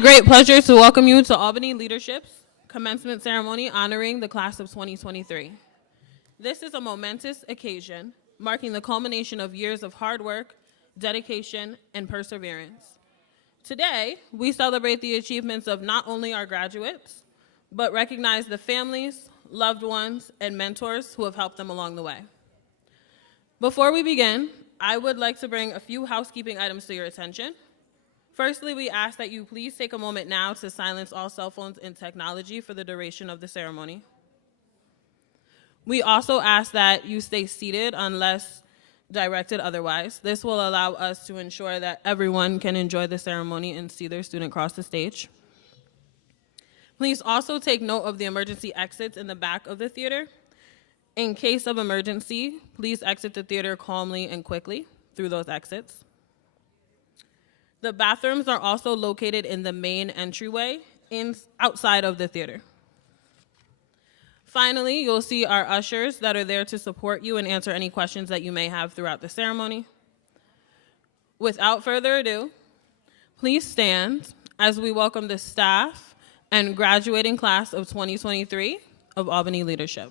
great pleasure to welcome you to Albany Leadership's commencement ceremony honoring the class of 2023. This is a momentous occasion marking the culmination of years of hard work, dedication, and perseverance. Today, we celebrate the achievements of not only our graduates, but recognize the families, loved ones, and mentors who have helped them along the way. Before we begin, I would like to bring a few housekeeping items to your attention. Firstly, we ask that you please take a moment now to silence all cell phones and technology for the duration of the ceremony. We also ask that you stay seated unless directed otherwise. This will allow us to ensure that everyone can enjoy the ceremony and see their student cross the stage. Please also take note of the emergency exits in the back of the theater. In case of emergency, please exit the theater calmly and quickly through those exits. The bathrooms are also located in the main entryway outside of the theater. Finally, you'll see our ushers that are there to support you and answer any questions that you may have throughout the ceremony. Without further ado, please stand as we welcome the staff and graduating class of 2023 of Albany Leadership.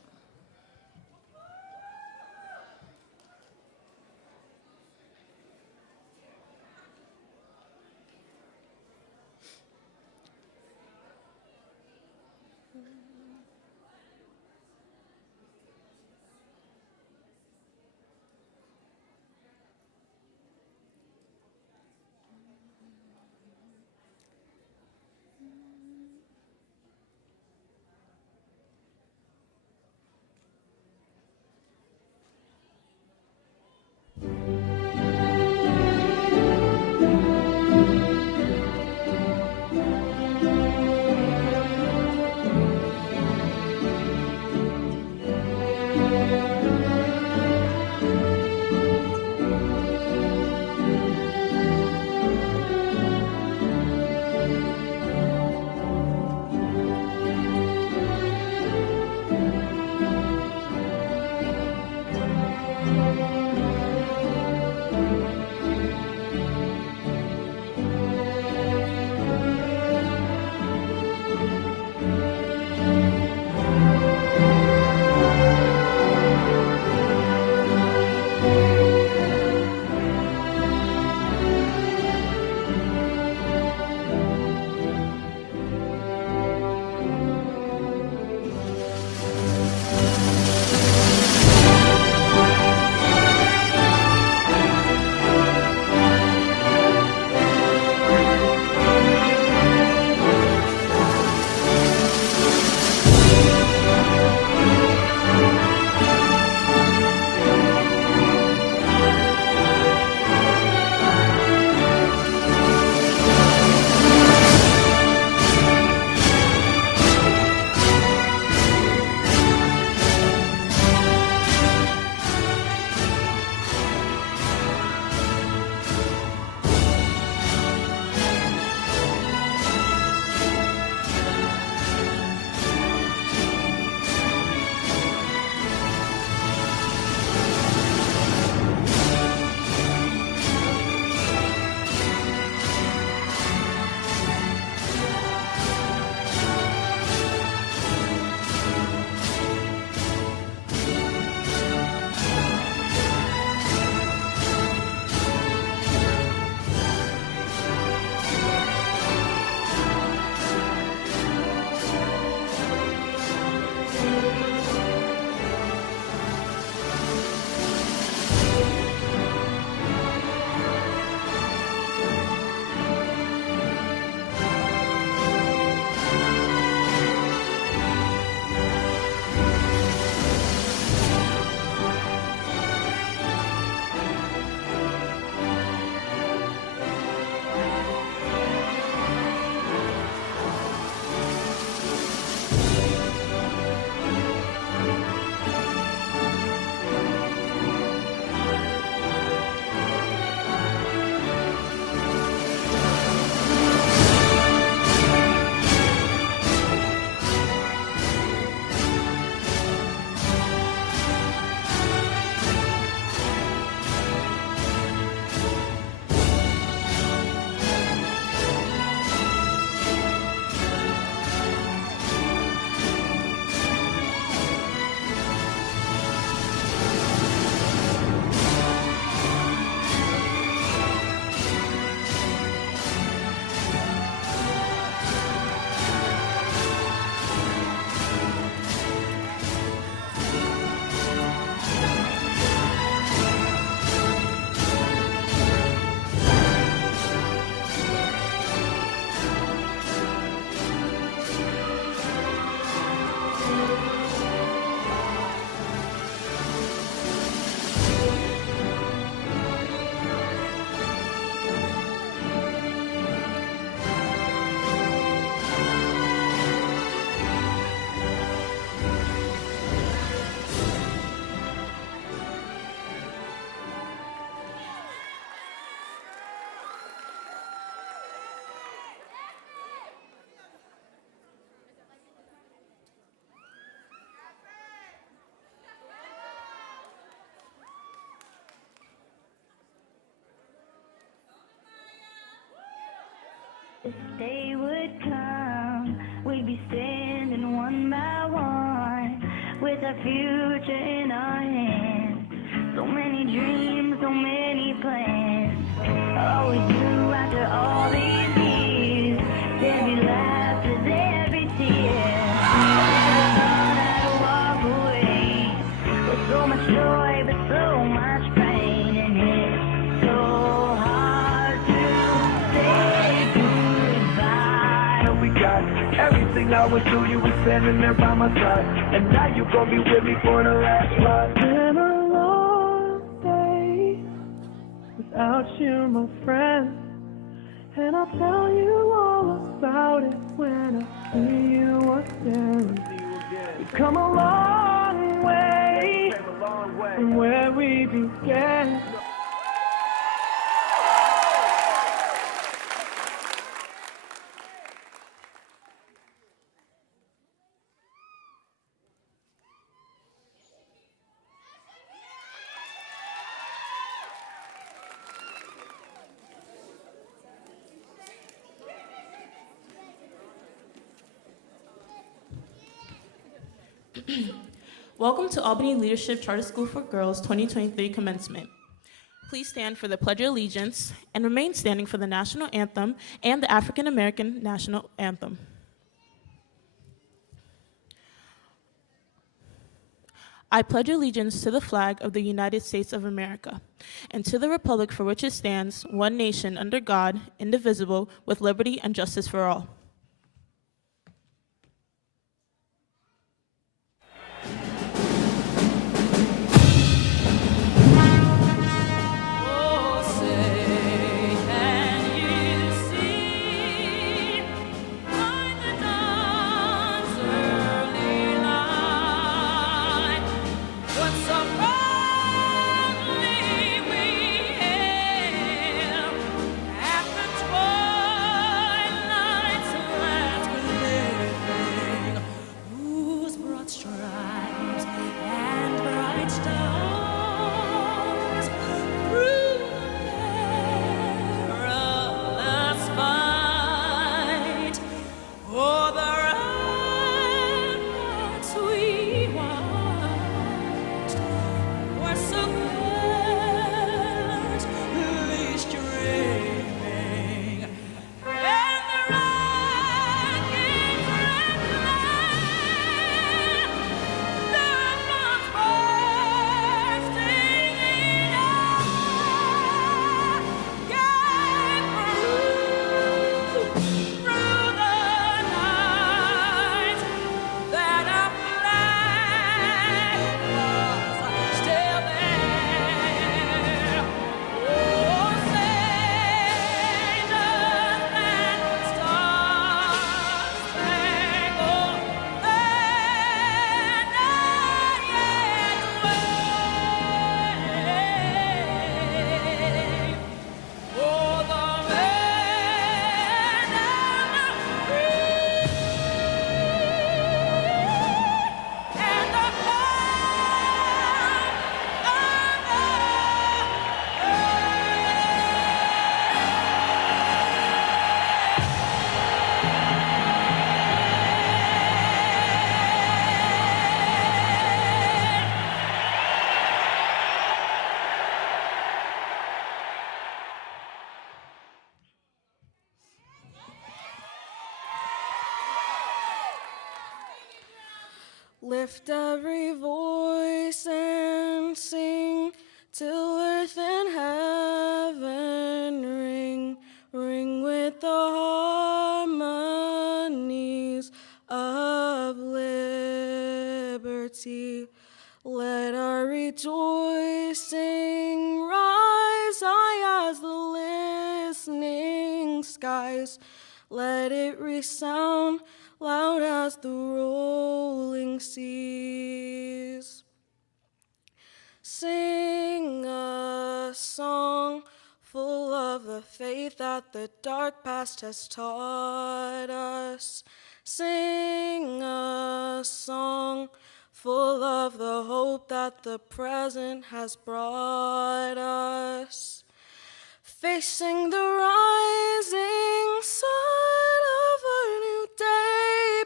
Day would come, we'd be standing one by one, with our future in our hands. So many dreams, so many plans. All we do after all these years, there'd be laughter, there'd be tears. I thought I'd walk away with so much joy, but so much pain, and it's so hard to say goodbye. We got everything I went through, you were standing there by my side, and now you gon' be with me for the last ride. Been a long day without you, my friend, and I'll tell you all about it when I see you again. We've come a long way from where we began. Welcome to Albany Leadership Charter School for Girls 2023 commencement. Please stand for the Pledge of Allegiance and remain standing for the national anthem and the African American national anthem. I pledge allegiance to the flag of the United States of America and to the republic for which it stands, one nation under God, indivisible, with liberty and justice for all. Lift every voice and sing till earth and heaven ring, ring with the harmonies of liberty. Let our rejoicing rise high as the listening skies. Let it resound loud as the rolling seas. Sing a song full of the faith that the dark past has taught us. Sing a song full of the hope that the present has brought us. facing the rising sun of a new day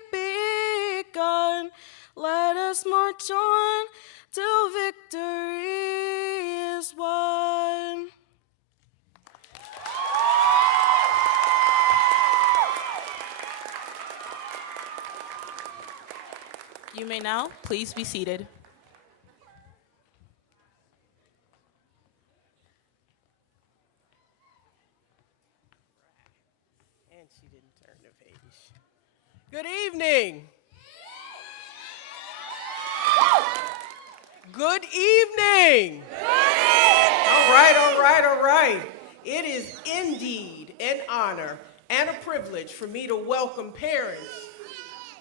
begun. Let us march on till victory is won. You may now please be seated. And she didn't turn the page. Good evening. Good evening. All right. It is indeed an honor and a privilege for me to welcome parents,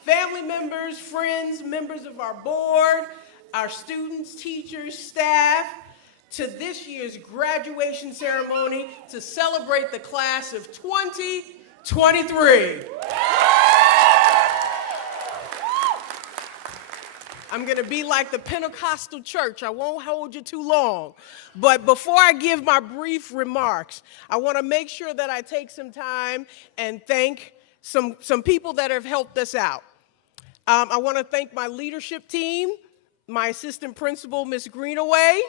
family members, friends, members of our board, our students, teachers, staff, to this year's graduation ceremony to celebrate the class of 2023. I'm going to be like the Pentecostal church. I won't hold you too long. But before I give my brief remarks, I want to make sure that I take some time and thank some people that have helped us out. I want to thank my leadership team, my assistant principal, Ms. Greenaway,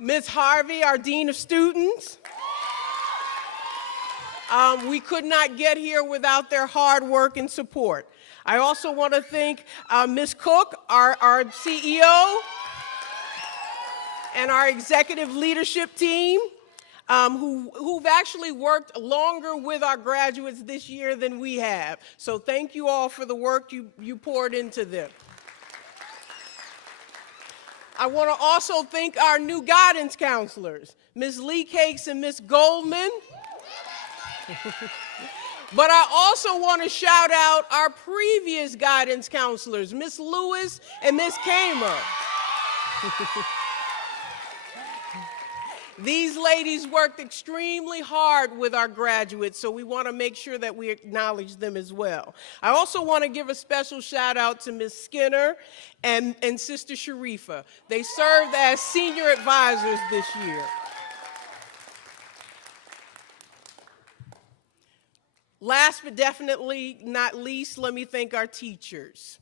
Ms. Harvey, our dean of students. We could not get here without their hard work and support. I also want to thank Ms. Cook, our CEO, and our executive leadership team, who've actually worked longer with our graduates this year than we have. So thank you all for the work you poured into them. I want to also thank our new guidance counselors, Ms. Lee Cakes and Ms. Goldman. But I also want to shout out our previous guidance counselors, Ms. Lewis and Ms. Kamer. These ladies worked extremely hard with our graduates, so we want to make sure that we acknowledge them as well. I also want to give a special shout out to Ms. Skinner and Sister Sharifa. They served as senior advisors this year. Last but definitely not least, let me thank our teachers.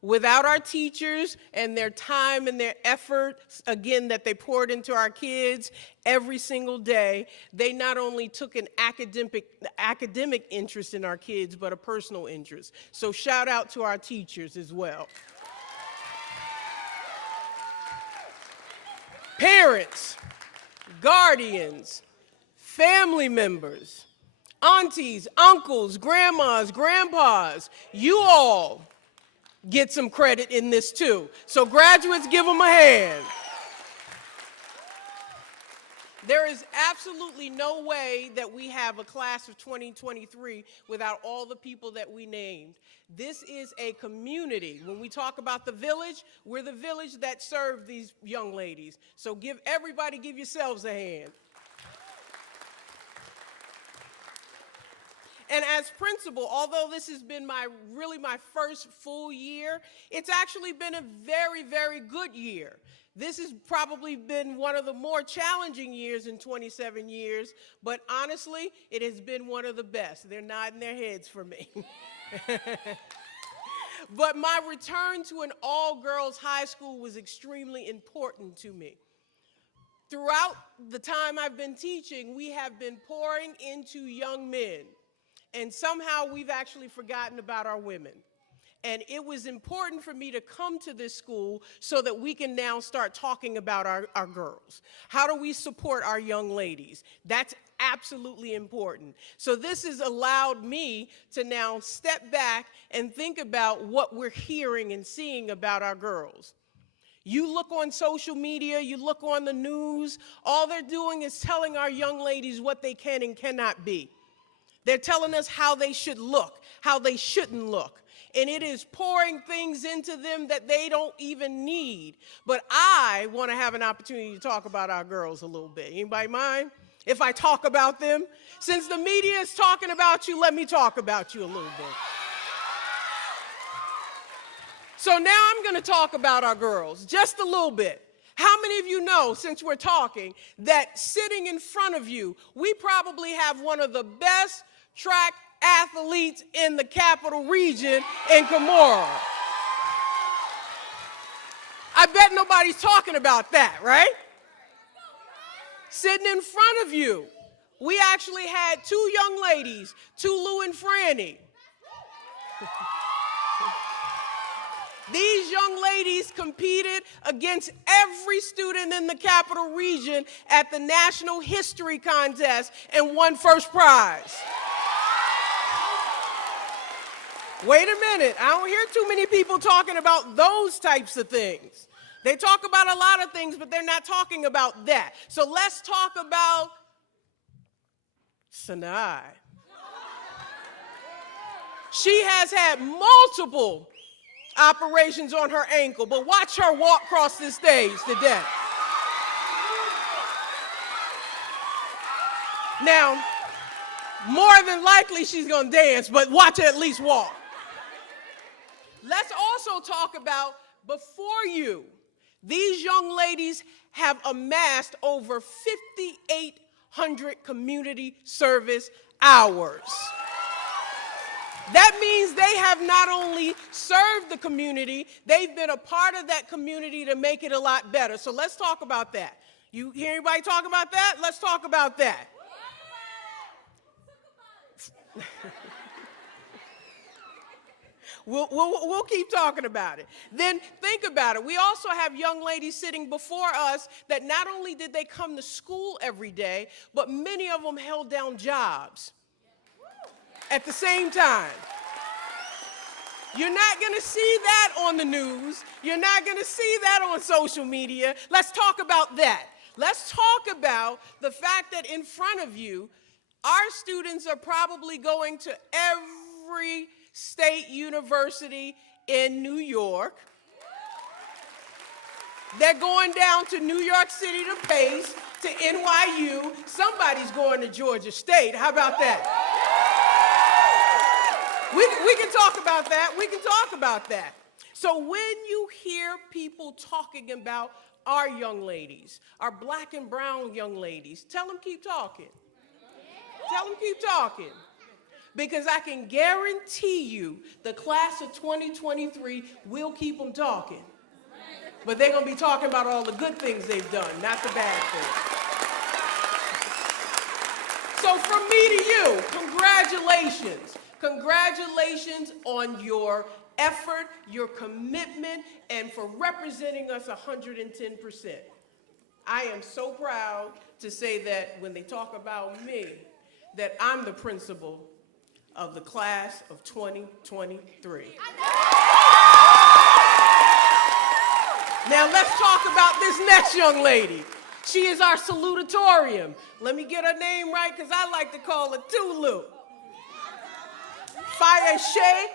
Without our teachers and their time and their effort, again, that they poured into our kids every single day, they not only took an academic interest in our kids, but a personal interest. So shout out to our teachers as well. Parents, guardians, family members, aunties, uncles, grandmas, grandpas, you all get some credit in this too. So graduates, give them a hand. There is absolutely no way that we have a class of 2023 without all the people that we named. This is a community. When we talk about the village, we're the village that served these young ladies. So give yourselves a hand. And as principal, although this has been really my first full year, it's actually been a very, very good year. This has probably been one of the more challenging years in 27 years, but honestly, it has been one of the best. They're nodding their heads for me. But my return to an all-girls high school was extremely important to me. Throughout the time I've been teaching, we have been pouring into young men. And somehow we've actually forgotten about our women. And it was important for me to come to this school so that we can now start talking about our girls. How do we support our young ladies? That's absolutely important. So this has allowed me to now step back and think about what we're hearing and seeing about our girls. You look on social media, you look on the news, all they're doing is telling our young ladies what they can and cannot be. They're telling us how they should look, how they shouldn't look. And it is pouring things into them that they don't even need. But I want to have an opportunity to talk about our girls a little bit. Anybody mind if I talk about them? Since the media is talking about you, let me talk about you a little bit. So now I'm going to talk about our girls just a little bit. How many of you know, since we're talking, that sitting in front of you, we probably have one of the best track athletes in the capital region in Camorra? I bet nobody's talking about that, right? Sitting in front of you, we actually had two young ladies, Tulu and Franny. These young ladies competed against every student in the capital region at the National History Contest and won first prize. Wait a minute, I don't hear too many people talking about those types of things. They talk about a lot of things, but they're not talking about that. So let's talk about Sinai. She has had multiple operations on her ankle, but watch her walk across this stage today. Now, more than likely she's gonna dance, but watch her at least walk. Let's also talk about before you. These young ladies have amassed over 5,800 community service hours. That means they have not only served the community, they've been a part of that community to make it a lot better. So let's talk about that. You hear anybody talk about that? Let's talk about that. We'll keep talking about it. Then think about it. We also have young ladies sitting before us that not only did they come to school every day, but many of them held down jobs at the same time. You're not going to see that on the news. You're not going to see that on social media. Let's talk about that. Let's talk about the fact that in front of you, our students are probably going to every state university in New York. They're going down to New York City to Pace, to NYU. Somebody's going to Georgia State. How about that? We can talk about that. We can talk about that. So when you hear people talking about our young ladies, our black and brown young ladies, tell them keep talking. Tell them keep talking. Because I can guarantee you the class of 2023 will keep them talking. But they're going to be talking about all the good things they've done, not the bad things. So from me to you, congratulations. Congratulations on your effort, your commitment, and for representing us 110%. I am so proud to say that when they talk about me, that I'm the principal of the class of 2023. Now let's talk about this next young lady. She is our salutatorium. Let me get her name right because I like to call her Tulu. Fayeshe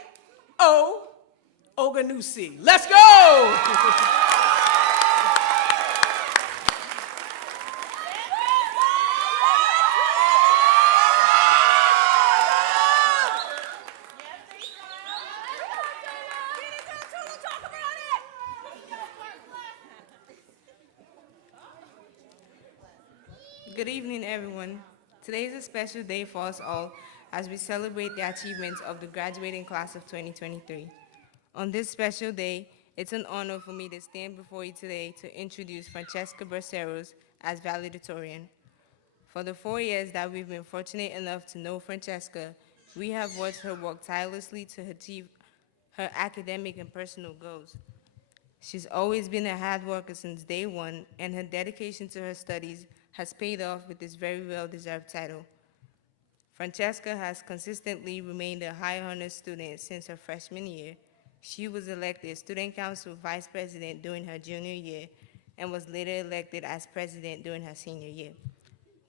O Oganusi. Let's go! Good evening, everyone. Today is a special day for us all as we celebrate the achievements of the graduating class of 2023. On this special day, it's an honor for me to stand before you today to introduce Francesca Berceros as valedictorian. For the 4 years that we've been fortunate enough to know Francesca, we have watched her work tirelessly to achieve her academic and personal goals. She's always been a hard worker since day one, and her dedication to her studies has paid off with this very well-deserved title. Francesca has consistently remained a high honors student since her freshman year. She was elected student council vice president during her junior year and was later elected as president during her senior year.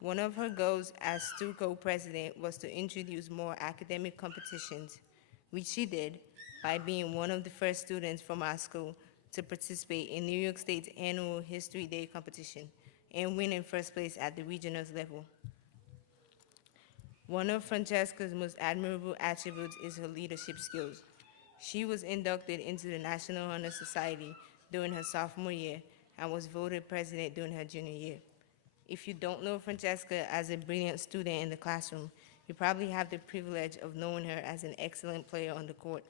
One of her goals as STU co-president was to introduce more academic competitions, which she did by being one of the first students from our school to participate in New York State's annual History Day competition and win in first place at the regionals level. One of Francesca's most admirable attributes is her leadership skills. She was inducted into the National Honor Society during her sophomore year and was voted president during her junior year. If you don't know Francesca as a brilliant student in the classroom, you probably have the privilege of knowing her as an excellent player on the court.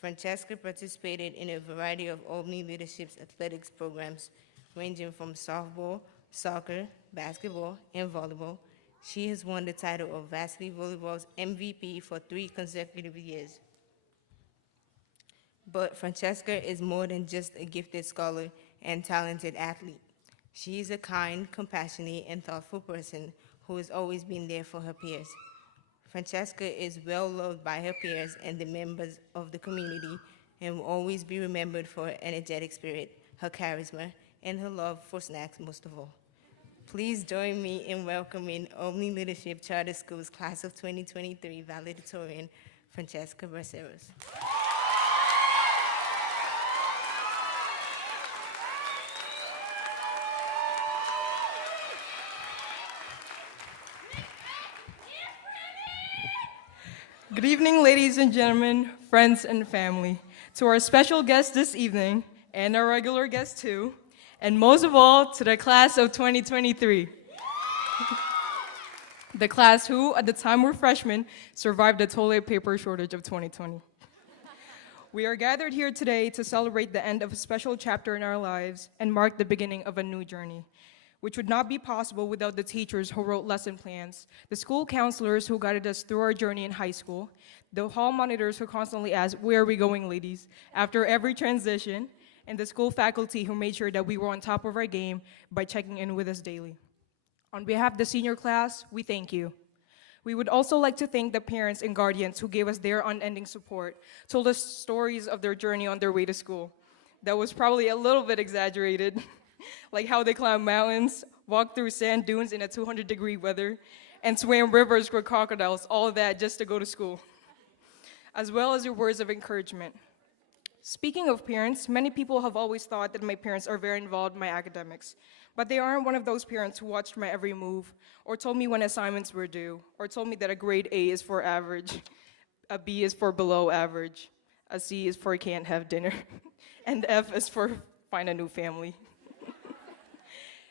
Francesca participated in a variety of Albany Leadership's athletics programs, ranging from softball, soccer, basketball, and volleyball. She has won the title of Varsity Volleyball's MVP for 3 consecutive years. But Francesca is more than just a gifted scholar and talented athlete. She is a kind, compassionate, and thoughtful person who has always been there for her peers. Francesca is well loved by her peers and the members of the community and will always be remembered for her energetic spirit, her charisma, and her love for snacks most of all. Please join me in welcoming Albany Leadership Charter School's Class of 2023 Valedictorian, Francesca Braceros. Good evening, ladies and gentlemen, friends and family. To our special guest this evening, and our regular guest too, and most of all, to the class of 2023. The class who, at the time were freshmen, survived the toilet paper shortage of 2020. We are gathered here today to celebrate the end of a special chapter in our lives and mark the beginning of a new journey, which would not be possible without the teachers who wrote lesson plans, the school counselors who guided us through our journey in high school, the hall monitors who constantly asked, "Where are we going, ladies?" after every transition, and the school faculty who made sure that we were on top of our game by checking in with us daily. On behalf of the senior class, we thank you. We would also like to thank the parents and guardians who gave us their unending support, told us stories of their journey on their way to school. That was probably a little bit exaggerated, like how they climbed mountains, walked through sand dunes in a 200-degree weather, and swam rivers with crocodiles, all of that just to go to school, as well as your words of encouragement. Speaking of parents, many people have always thought that my parents are very involved in my academics, but they aren't one of those parents who watched my every move, or told me when assignments were due, or told me that a grade A is for average, a B is for below average, a C is for can't have dinner, and F is for find a new family.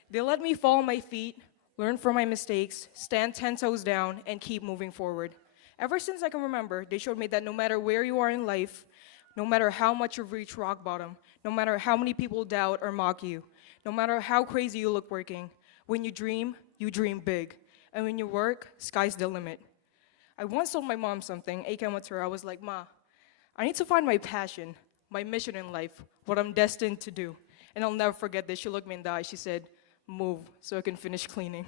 They let me fall on my feet, learn from my mistakes, stand 10 toes down, and keep moving forward. Ever since I can remember, they showed me that no matter where you are in life, no matter how much you've reached rock bottom, no matter how many people doubt or mock you, no matter how crazy you look working, when you dream big. And when you work, sky's the limit. I once told my mom something, I came with her, I was like, "Ma, I need to find my passion, my mission in life, what I'm destined to do." And I'll never forget this. She looked me in the eye, she said, "Move so I can finish cleaning."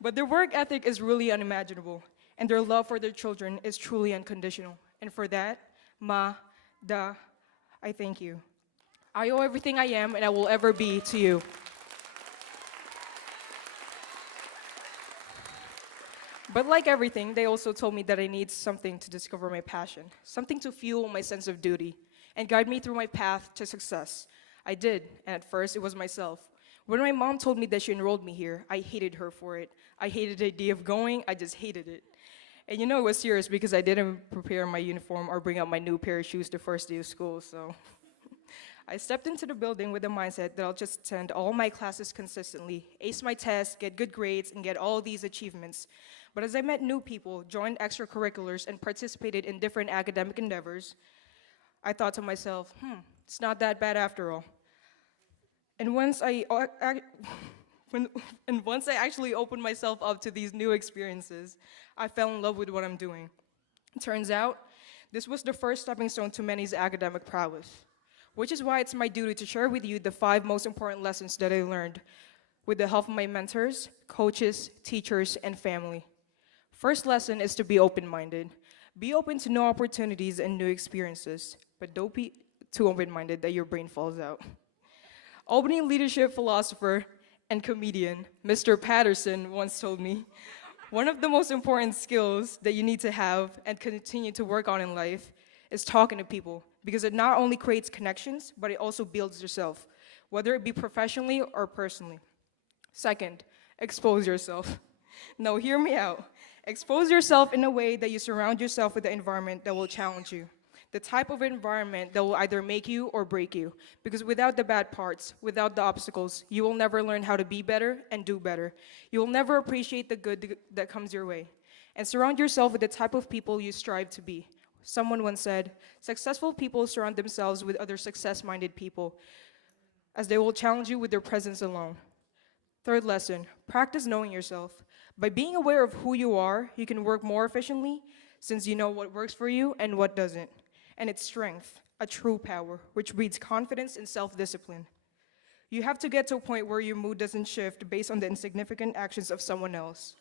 But their work ethic is really unimaginable, and their love for their children is truly unconditional. And for that, Ma, Da, I thank you. I owe everything I am and I will ever be to you. But like everything, they also told me that I need something to discover my passion, something to fuel my sense of duty, and guide me through my path to success. I did, and at first it was myself. When my mom told me that she enrolled me here, I hated her for it. I hated the idea of going, I just hated it. And you know it was serious because I didn't prepare my uniform or bring out my new pair of shoes the first day of school, so. I stepped into the building with the mindset that I'll just attend all my classes consistently, ace my tests, get good grades, and get all these achievements. But as I met new people, joined extracurriculars, and participated in different academic endeavors, I thought to myself, it's not that bad after all. And once I actually opened myself up to these new experiences, I fell in love with what I'm doing. It turns out, this was the first stepping stone to many's academic prowess, which is why it's my duty to share with you the 5 most important lessons that I learned with the help of my mentors, coaches, teachers, and family. First lesson is to be open-minded. Be open to new opportunities and new experiences, but don't be too open-minded that your brain falls out. Albany leadership philosopher and comedian, Mr. Patterson, once told me, one of the most important skills that you need to have and continue to work on in life is talking to people, because it not only creates connections, but it also builds yourself, whether it be professionally or personally. Second, expose yourself. Now, hear me out. Expose yourself in a way that you surround yourself with the environment that will challenge you, the type of environment that will either make you or break you. Because without the bad parts, without the obstacles, you will never learn how to be better and do better. You will never appreciate the good that comes your way. And surround yourself with the type of people you strive to be. Someone once said, successful people surround themselves with other success-minded people, as they will challenge you with their presence alone. Third lesson, practice knowing yourself. By being aware of who you are, you can work more efficiently since you know what works for you and what doesn't. And it's strength, a true power, which breeds confidence and self-discipline. You have to get to a point where your mood doesn't shift based on the insignificant actions of someone else.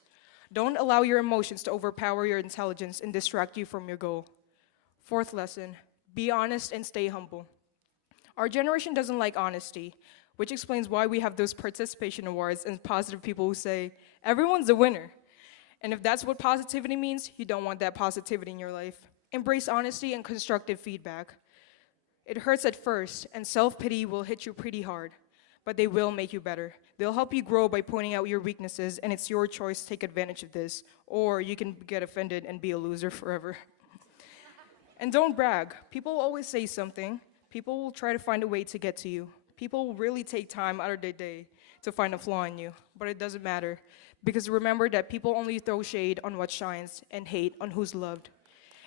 Don't allow your emotions to overpower your intelligence and distract you from your goal. Fourth lesson, be honest and stay humble. Our generation doesn't like honesty, which explains why we have those participation awards and positive people who say, everyone's a winner. And if that's what positivity means, you don't want that positivity in your life. Embrace honesty and constructive feedback. It hurts at first, and self-pity will hit you pretty hard, but they will make you better. They'll help you grow by pointing out your weaknesses, and it's your choice to take advantage of this, or you can get offended and be a loser forever. And don't brag. People will always say something. People will try to find a way to get to you. People will really take time out of their day to find a flaw in you, but it doesn't matter. Because remember that people only throw shade on what shines and hate on who's loved.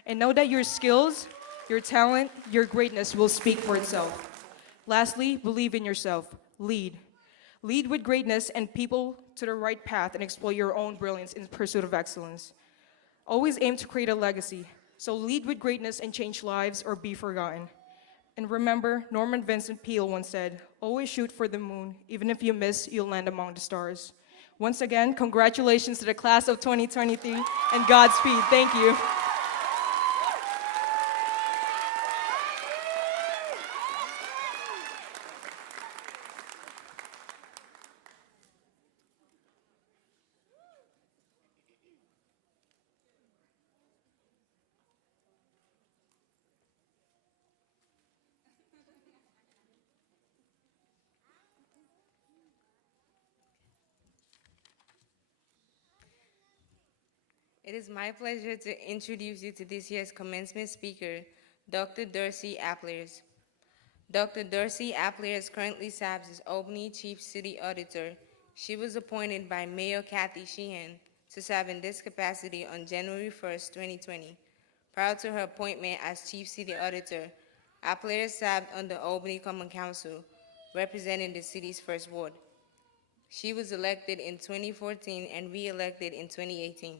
And know that your skills, your talent, your greatness will speak for itself. Lastly, believe in yourself. Lead. Lead with greatness and people to the right path and explore your own brilliance in pursuit of excellence. Always aim to create a legacy. So lead with greatness and change lives or be forgotten. And remember, Norman Vincent Peale once said, always shoot for the moon. Even if you miss, you'll land among the stars. Once again, congratulations to the class of 2023 and Godspeed. Thank you. It is my pleasure to introduce you to this year's commencement speaker, Dr. Darcy Applers. Dr. Darcy Applers currently serves as Albany Chief City Auditor. She was appointed by Mayor Kathy Sheehan to serve in this capacity on January 1st, 2020. Prior to her appointment as Chief City Auditor, Applers served on the Albany Common Council, representing the city's first ward. She was elected in 2014 and re-elected in 2018.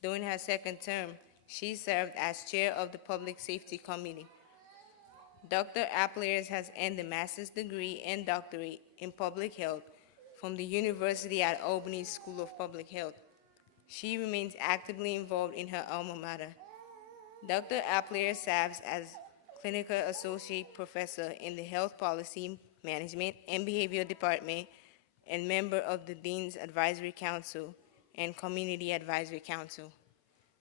During her second term, she served as chair of the Public Safety Committee. Dr. Applers has earned a master's degree and doctorate in public health from the University at Albany School of Public Health. She remains actively involved in her alma mater. Dr. Applers serves as clinical associate professor in the Health Policy, Management, and Behavior Department and member of the Dean's Advisory Council and Community Advisory Council.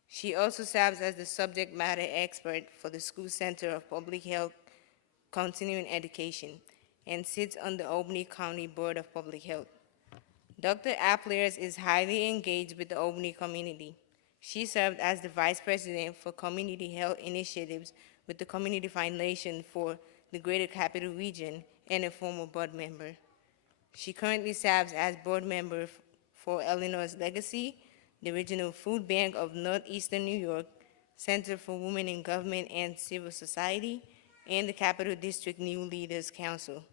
She also serves as the subject matter expert for the School Center of Public Health Continuing Education and sits on the Albany County Board of Public Health. Dr. Applers is highly engaged with the Albany community. She served as the Vice President for Community Health Initiatives with the Community Foundation for the Greater Capital Region and a former board member. She currently serves as board member for Eleanor's Legacy, the Regional Food Bank of Northeastern New York, Center for Women in Government and Civil Society, and the Capital District New Leaders Council.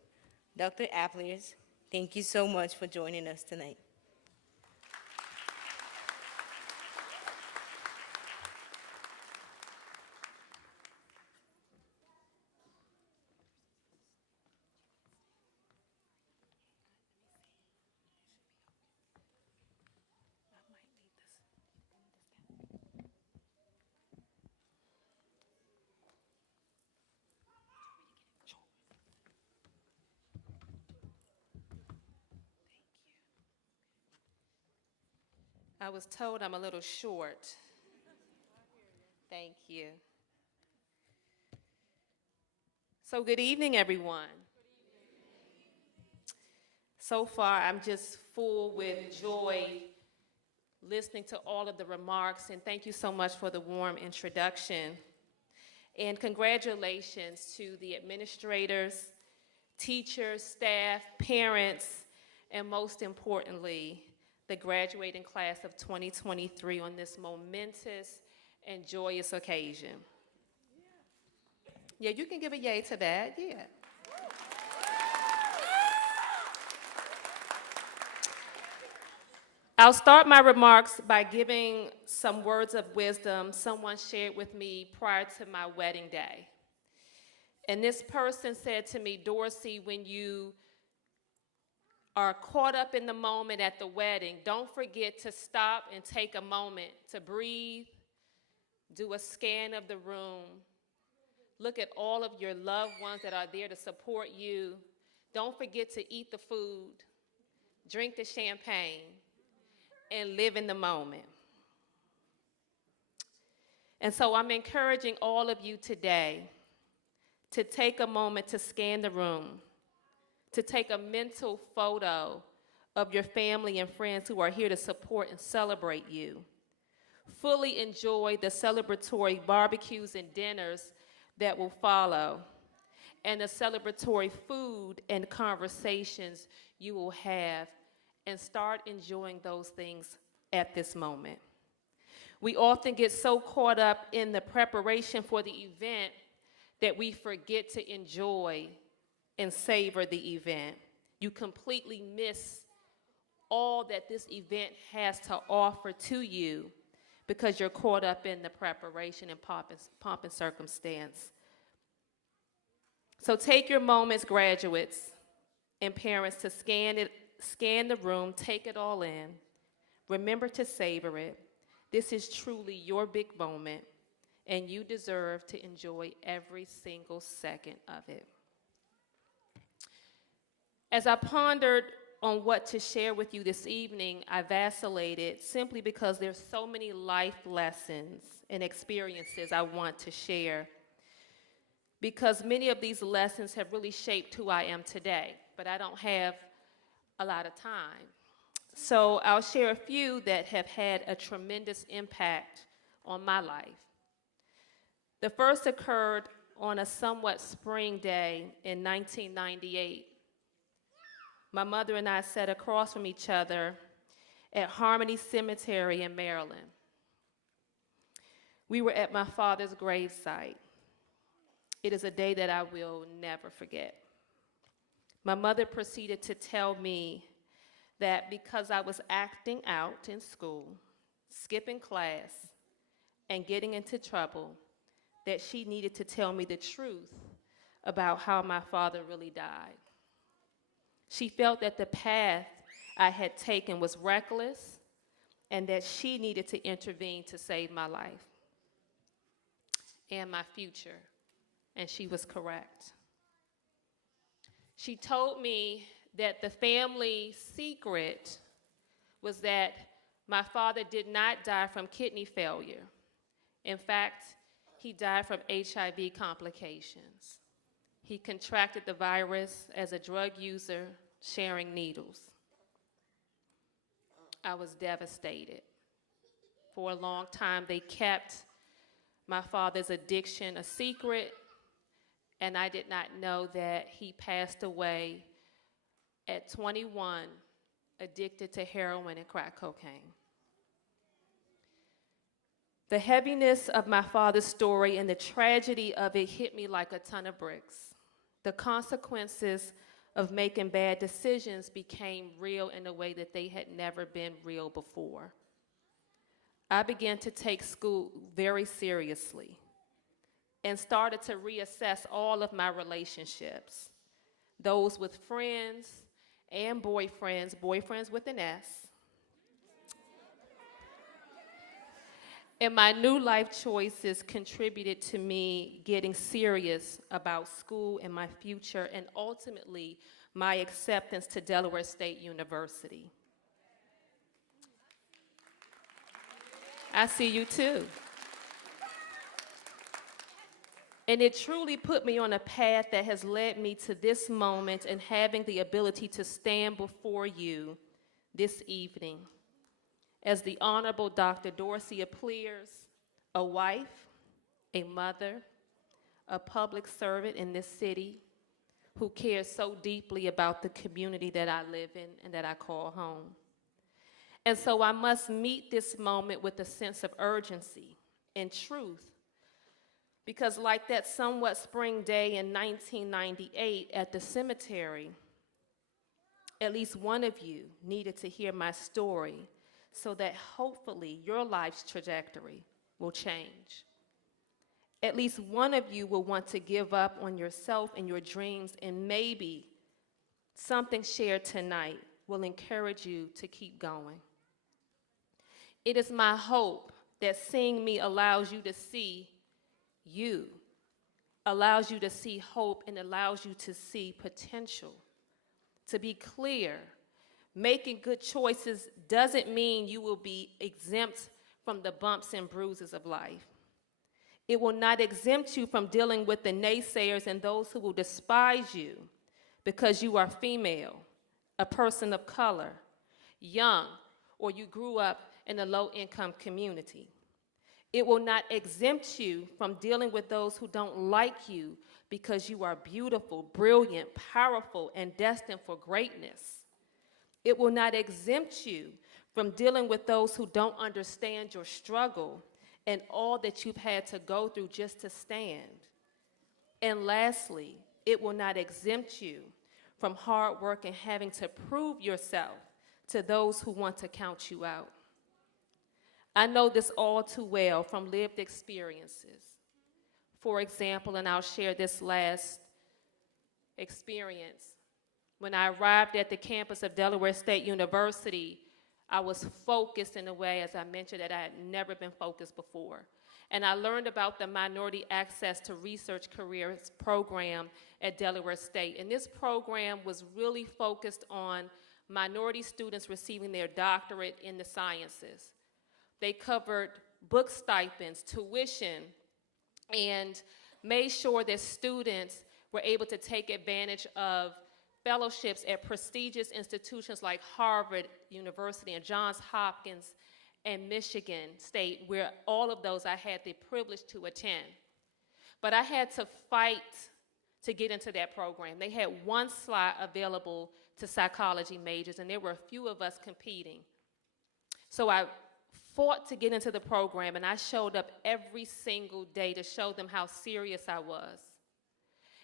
Dr. Applers, thank you so much for joining us tonight. I was told I'm a little short. Thank you. So good evening, everyone. So far, I'm just full with joy listening to all of the remarks, and thank you so much for the warm introduction. And congratulations to the administrators, teachers, staff, parents, and most importantly, the graduating class of 2023 on this momentous and joyous occasion. Yeah, you can give a yay to that, yeah. I'll start my remarks by giving some words of wisdom someone shared with me prior to my wedding day. And this person said to me, Dorsey, when you are caught up in the moment at the wedding, don't forget to stop and take a moment to breathe, do a scan of the room, look at all of your loved ones that are there to support you. Don't forget to eat the food, drink the champagne, and live in the moment. And so I'm encouraging all of you today to take a moment to scan the room, to take a mental photo of your family and friends who are here to support and celebrate you. Fully enjoy the celebratory barbecues and dinners that will follow, and the celebratory food and conversations you will have, and start enjoying those things at this moment. We often get so caught up in the preparation for the event that we forget to enjoy and savor the event. You completely miss all that this event has to offer to you because you're caught up in the preparation and pomp and circumstance. So take your moments, graduates and parents, to scan the room, take it all in. Remember to savor it. This is truly your big moment, and you deserve to enjoy every single second of it. As I pondered on what to share with you this evening, I vacillated simply because there's so many life lessons and experiences I want to share, because many of these lessons have really shaped who I am today, but I don't have a lot of time. So I'll share a few that have had a tremendous impact on my life. The first occurred on a somewhat spring day in 1998. My mother and I sat across from each other at Harmony Cemetery in Maryland. We were at my father's gravesite. It is a day that I will never forget. My mother proceeded to tell me that because I was acting out in school, skipping class, and getting into trouble, that she needed to tell me the truth about how my father really died. She felt that the path I had taken was reckless and that she needed to intervene to save my life and my future, and she was correct. She told me that the family secret was that my father did not die from kidney failure. In fact, he died from HIV complications. He contracted the virus as a drug user, sharing needles. I was devastated. For a long time, they kept my father's addiction a secret, and I did not know that he passed away at 21, addicted to heroin and crack cocaine. The heaviness of my father's story and the tragedy of it hit me like a ton of bricks. The consequences of making bad decisions became real in a way that they had never been real before. I began to take school very seriously and started to reassess all of my relationships, those with friends and boyfriends, boyfriends with an S. And my new life choices contributed to me getting serious about school and my future, and ultimately my acceptance to Delaware State University. I see you too. And it truly put me on a path that has led me to this moment and having the ability to stand before you this evening as the Honorable Dr. Dorsey Appears, a wife, a mother, a public servant in this city who cares so deeply about the community that I live in and that I call home. And so I must meet this moment with a sense of urgency and truth, because like that somewhat spring day in 1998 at the cemetery, at least one of you needed to hear my story so that hopefully your life's trajectory will change. At least one of you will want to give up on yourself and your dreams, and maybe something shared tonight will encourage you to keep going. It is my hope that seeing me allows you to see you, allows you to see hope, and allows you to see potential. To be clear, making good choices doesn't mean you will be exempt from the bumps and bruises of life. It will not exempt you from dealing with the naysayers and those who will despise you because you are female, a person of color, young, or you grew up in a low-income community. It will not exempt you from dealing with those who don't like you because you are beautiful, brilliant, powerful, and destined for greatness. It will not exempt you from dealing with those who don't understand your struggle and all that you've had to go through just to stand. And lastly, it will not exempt you from hard work and having to prove yourself to those who want to count you out. I know this all too well from lived experiences. For example, and I'll share this last experience. When I arrived at the campus of Delaware State University, I was focused in a way, as I mentioned, that I had never been focused before. And I learned about the Minority Access to Research Careers program at Delaware State. And this program was really focused on minority students receiving their doctorate in the sciences. They covered book stipends, tuition, and made sure that students were able to take advantage of fellowships at prestigious institutions like Harvard University and Johns Hopkins and Michigan State, where all of those I had the privilege to attend. But I had to fight to get into that program. They had one slot available to psychology majors, and there were a few of us competing. So I fought to get into the program, and I showed up every single day to show them how serious I was.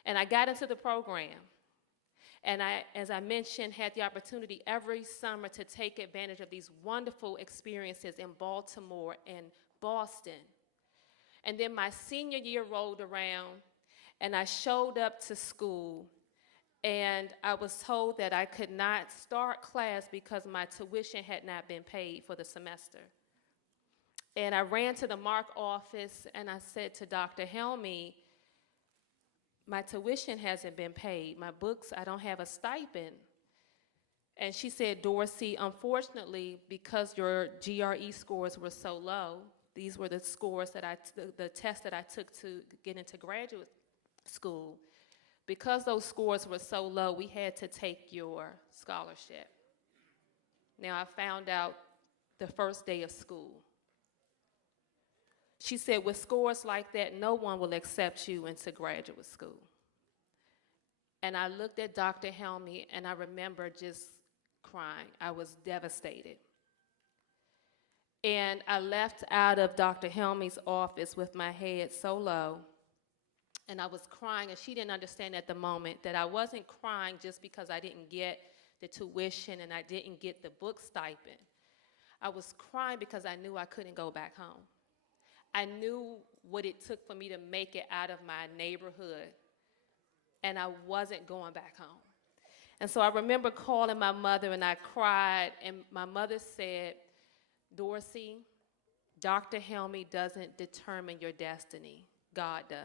And I got into the program. And I, as I mentioned, had the opportunity every summer to take advantage of these wonderful experiences in Baltimore and Boston. And then my senior year rolled around, and I showed up to school, and I was told that I could not start class because my tuition had not been paid for the semester. And I ran to the MARC office, and I said to Dr. Helmy, my tuition hasn't been paid. My books, I don't have a stipend. And she said, Dorsey, unfortunately, because your GRE scores were so low, these were the scores that the tests that I took to get into graduate school. Because those scores were so low, we had to take your scholarship. Now, I found out the first day of school. She said, with scores like that, no one will accept you into graduate school. And I looked at Dr. Helmy, and I remember just crying. I was devastated. And I left out of Dr. Helmy's office with my head so low, and I was crying, and she didn't understand at the moment that I wasn't crying just because I didn't get the tuition and I didn't get the book stipend. I was crying because I knew I couldn't go back home. I knew what it took for me to make it out of my neighborhood, and I wasn't going back home. And so I remember calling my mother, and I cried, and my mother said, Dorsey, Dr. Helmy doesn't determine your destiny. God does.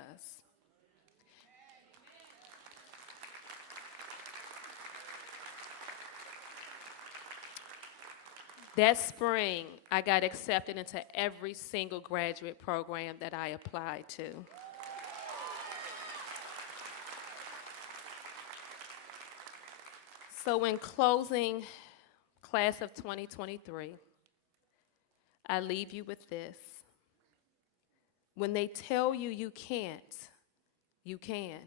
That spring, I got accepted into every single graduate program that I applied to. So in closing, class of 2023, I leave you with this. When they tell you you can't, you can.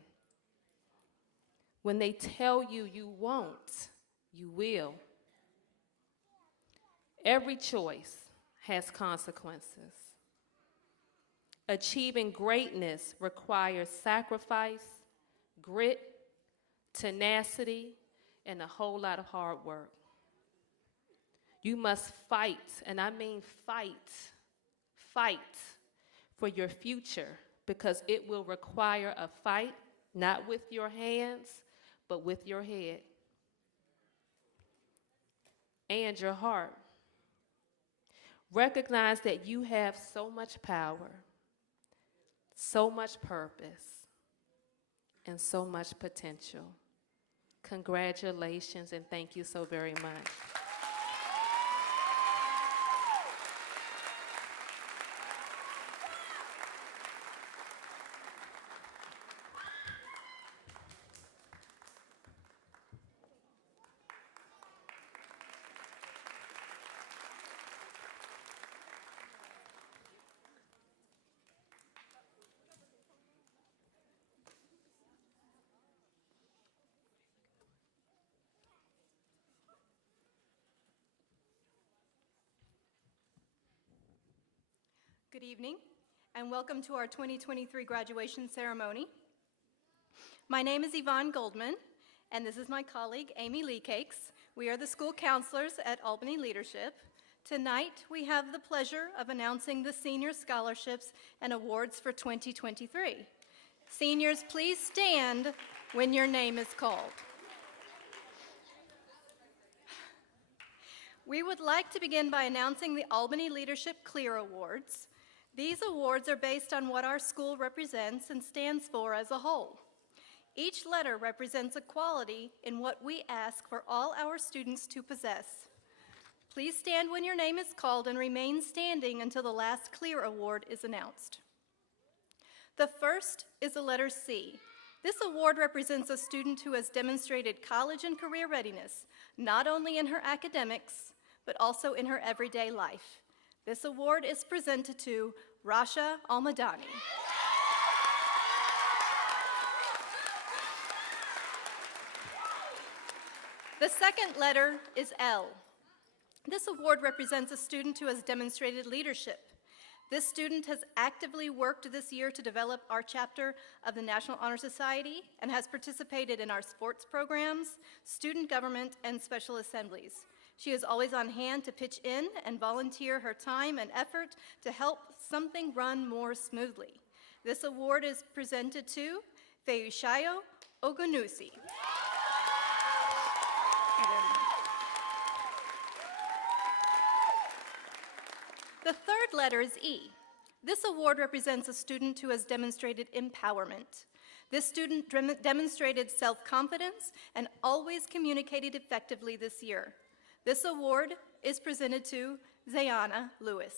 When they tell you you won't, you will. Every choice has consequences. Achieving greatness requires sacrifice, grit, tenacity, and a whole lot of hard work. You must fight, and I mean fight for your future, because it will require a fight, not with your hands, but with your head and your heart. Recognize that you have so much power, so much purpose, and so much potential. Congratulations, and thank you so very much. Good evening, and welcome to our 2023 graduation ceremony. My name is Yvonne Goldman, and this is my colleague, Amy Leecakes. We are the school counselors at Albany Leadership. Tonight, we have the pleasure of announcing the senior scholarships and awards for 2023. Seniors, please stand when your name is called. We would like to begin by announcing the Albany Leadership Clear Awards. These awards are based on what our school represents and stands for as a whole. Each letter represents a quality in what we ask for all our students to possess. Please stand when your name is called and remain standing until the last Clear Award is announced. The first is the letter C. This award represents a student who has demonstrated college and career readiness, not only in her academics, but also in her everyday life. This award is presented to Rasha Almadani. The second letter is L. This award represents a student who has demonstrated leadership. This student has actively worked this year to develop our chapter of the National Honor Society and has participated in our sports programs, student government, and special assemblies. She is always on hand to pitch in and volunteer her time and effort to help something run more smoothly. This award is presented to Feushayo Ogunusi. The third letter is E. This award represents a student who has demonstrated empowerment. This student demonstrated self-confidence and always communicated effectively this year. This award is presented to Zayana Lewis.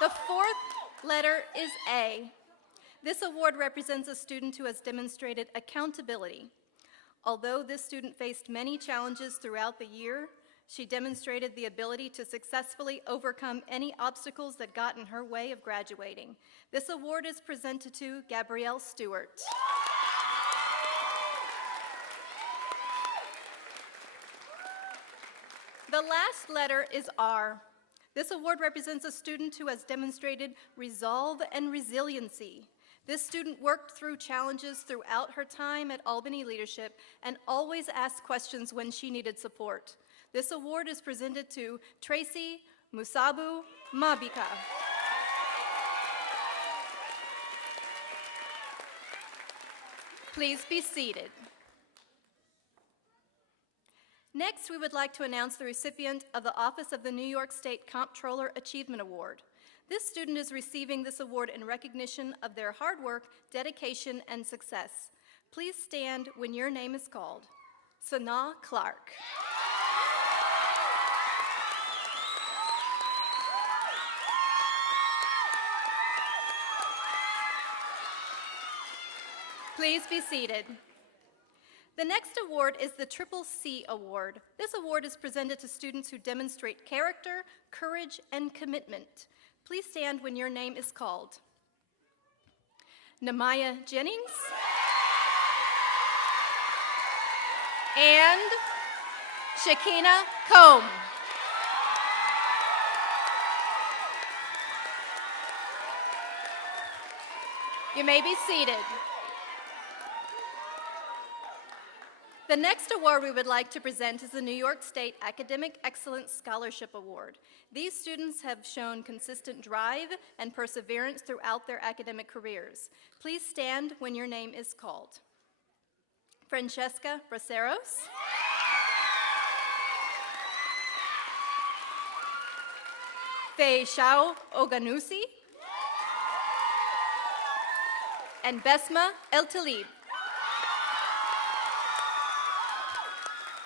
The fourth letter is A. This award represents a student who has demonstrated accountability. Although this student faced many challenges throughout the year, she demonstrated the ability to successfully overcome any obstacles that got in her way of graduating. This award is presented to Gabrielle Stewart. The last letter is R. This award represents a student who has demonstrated resolve and resiliency. This student worked through challenges throughout her time at Albany Leadership and always asked questions when she needed support. This award is presented to Tracy Musabu Mabika. Please be seated. Next, we would like to announce the recipient of the Office of the New York State Comptroller Achievement Award. This student is receiving this award in recognition of their hard work, dedication, and success. Please stand when your name is called. Sanaa Clark. Please be seated. The next award is the Triple C Award. This award is presented to students who demonstrate character, courage, and commitment. Please stand when your name is called. Namaya Jennings and Shakina Combe. You may be seated. The next award we would like to present is the New York State Academic Excellence Scholarship Award. These students have shown consistent drive and perseverance throughout their academic careers. Please stand when your name is called. Francesca Braceros. Fei Shao Oganusi. And Besma El Talib.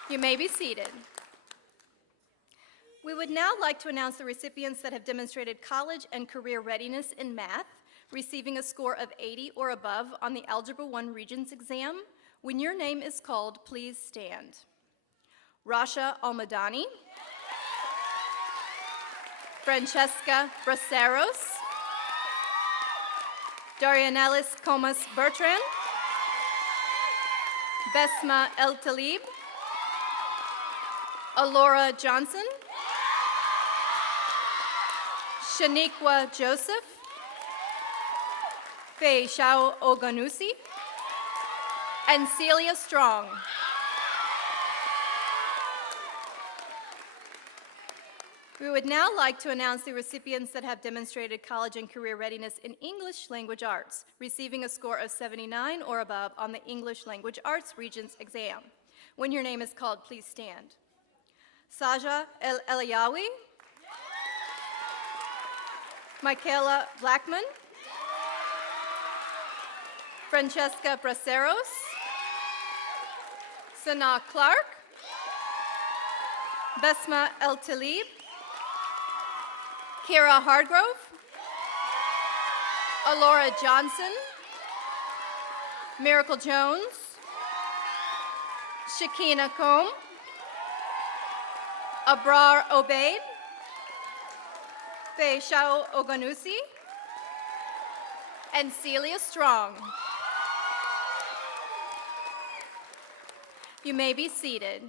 You may be seated. We would now like to announce the recipients that have demonstrated college and career readiness in math, receiving a score of 80 or above on the Algebra 1 Regents exam. When your name is called, please stand. Rasha Almadani, Francesca Braceros, Darianelis Comas Bertrand, Besma El Talib, Alora Johnson, Shaniqua Joseph, Fei Shao Oganusi, and Celia Strong. We would now like to announce the recipients that have demonstrated college and career readiness in English language arts, receiving a score of 79 or above on the English language arts Regents exam. When your name is called, please stand. Saja El Eliawi, Michaela Blackman, Francesca Braceros, Sana Clark, Besma El Talib, Kira Hardgrove, Alora Johnson, Miracle Jones, Shakina Combe, Abrar Obeid, Fei Shao Oganusi, and Celia Strong. You may be seated.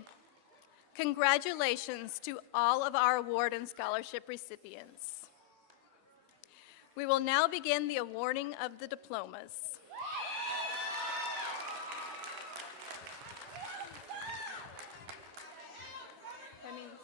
Congratulations to all of our award and scholarship recipients. We will now begin the awarding of the diplomas. That means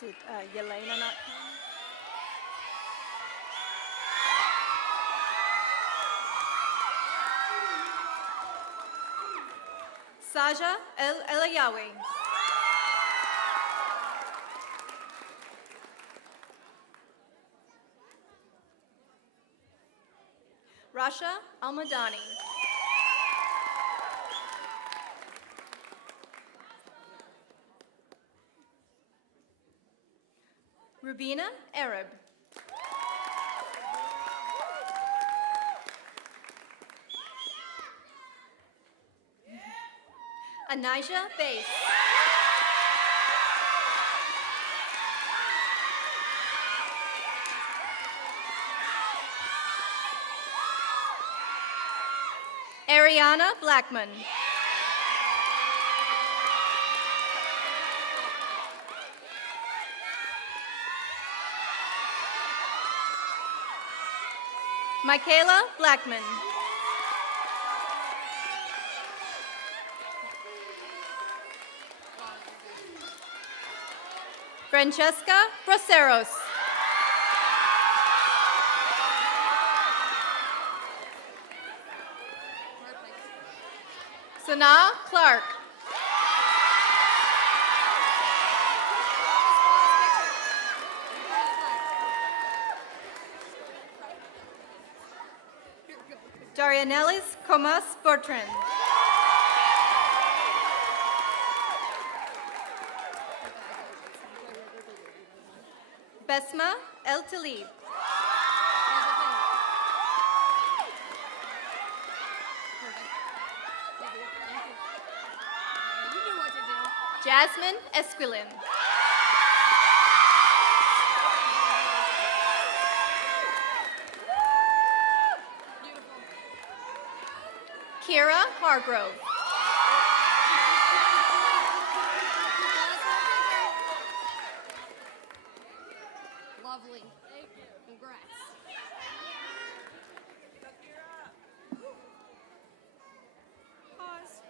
Did Yelena not come? Saja El Eliawi. Rasha Almadani. Rubina Arab. Anijah Bass. Ariana Blackman. Michaela Blackman. Francesca Braceros. Sanaa Clark. Darianelis Comas Bertrand. Besma El Talib. Jasmine Esquilin. Kira Hargrove. Lovely. Thank you. Congrats. Pause.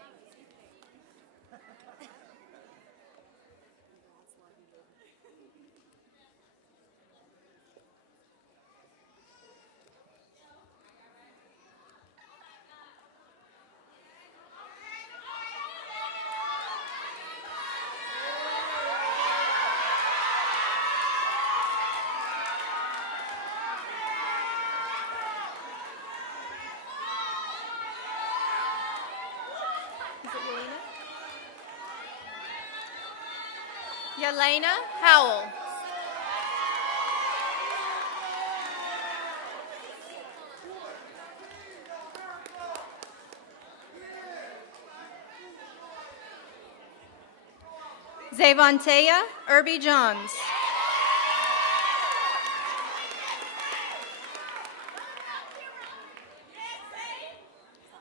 Is it Yelena? Yelena Howell. Zavontea Irby Johns.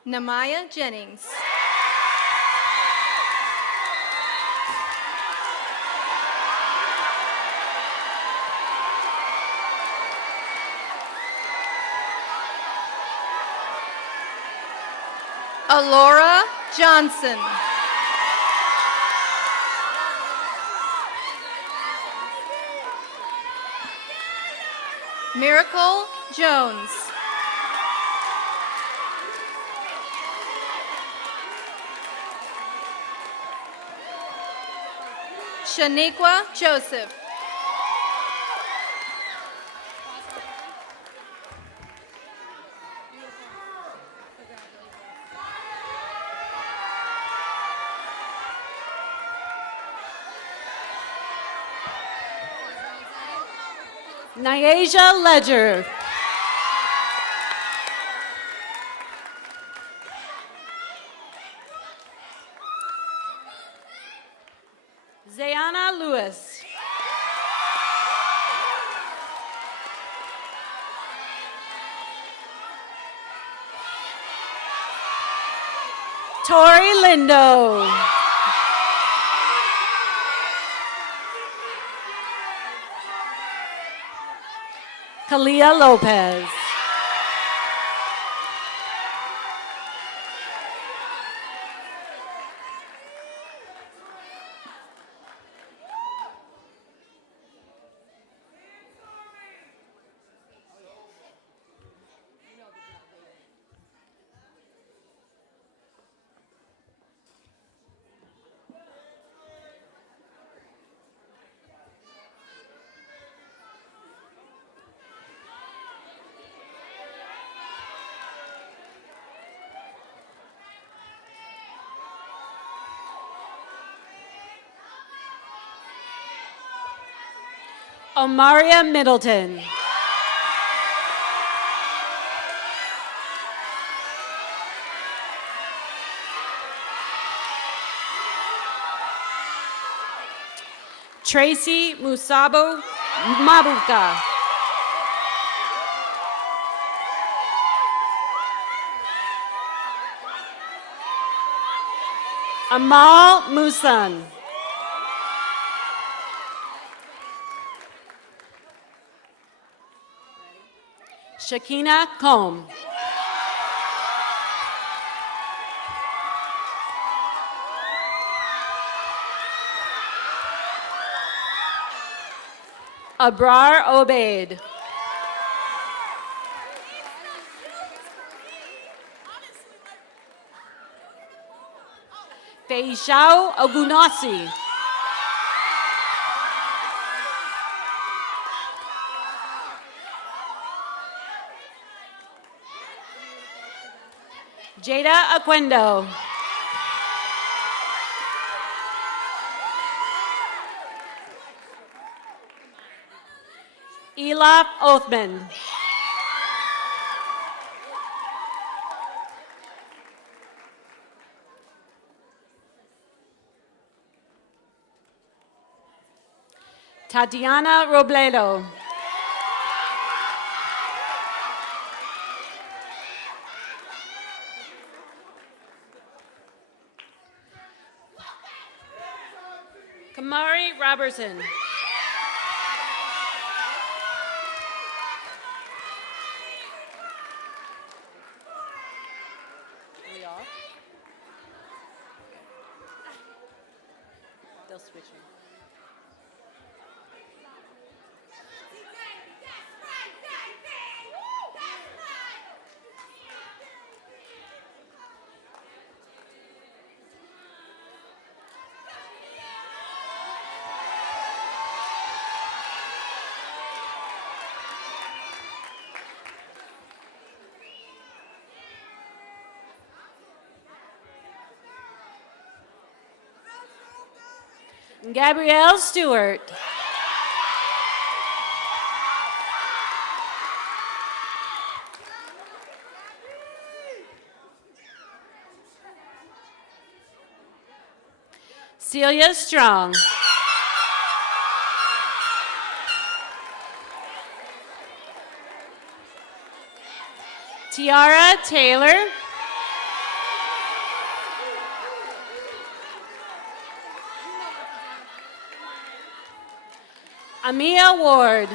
Namaya Jennings. Alora Johnson. Miracle Jones. Shaniqua Joseph. Nyasia Ledger. Zayana Lewis. Tori Lindo. Kalia Lopez. Omaria Middleton. Tracy Musabo Mabuka. Amal Musan. Shakina Combe. Abrar Obeid. Keishao Ogunasi. Jada Aquendo. Elaf Othman. Tatiana Robledo. Kamari Robertson. They'll switch me. Gabrielle Stewart. Celia Strong. Tiara Taylor. Amia Ward.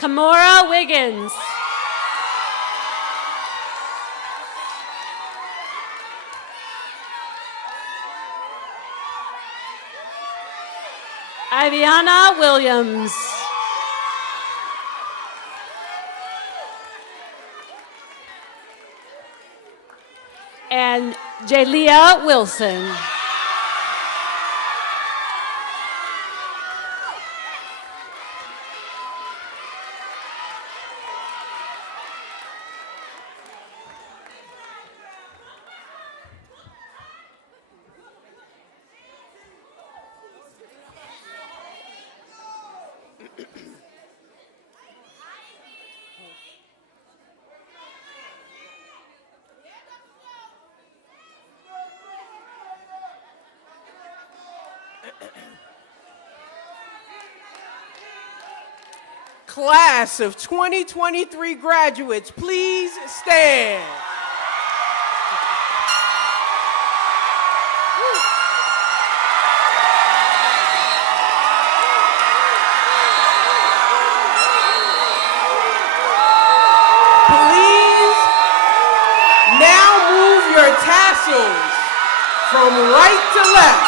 Kamora Wiggins. Iviana Williams. And Jalia Wilson. Class of 2023 graduates, please stand. Please now move your tassels from right to left.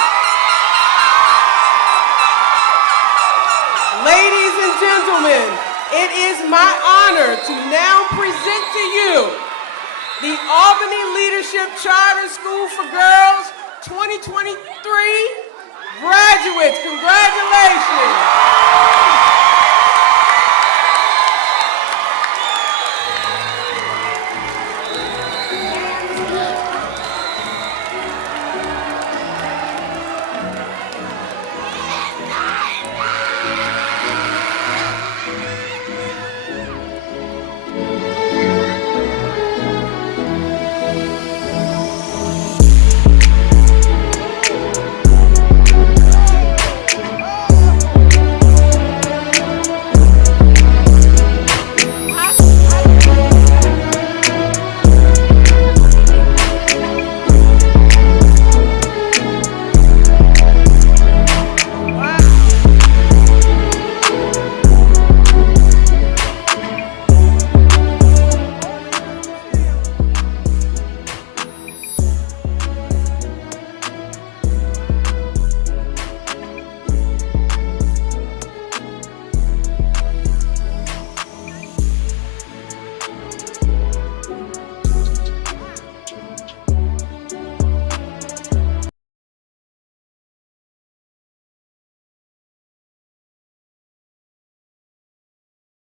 Ladies and gentlemen, it is my honor to now present to you the Albany Leadership Charter School for Girls 2023 graduates. Congratulations.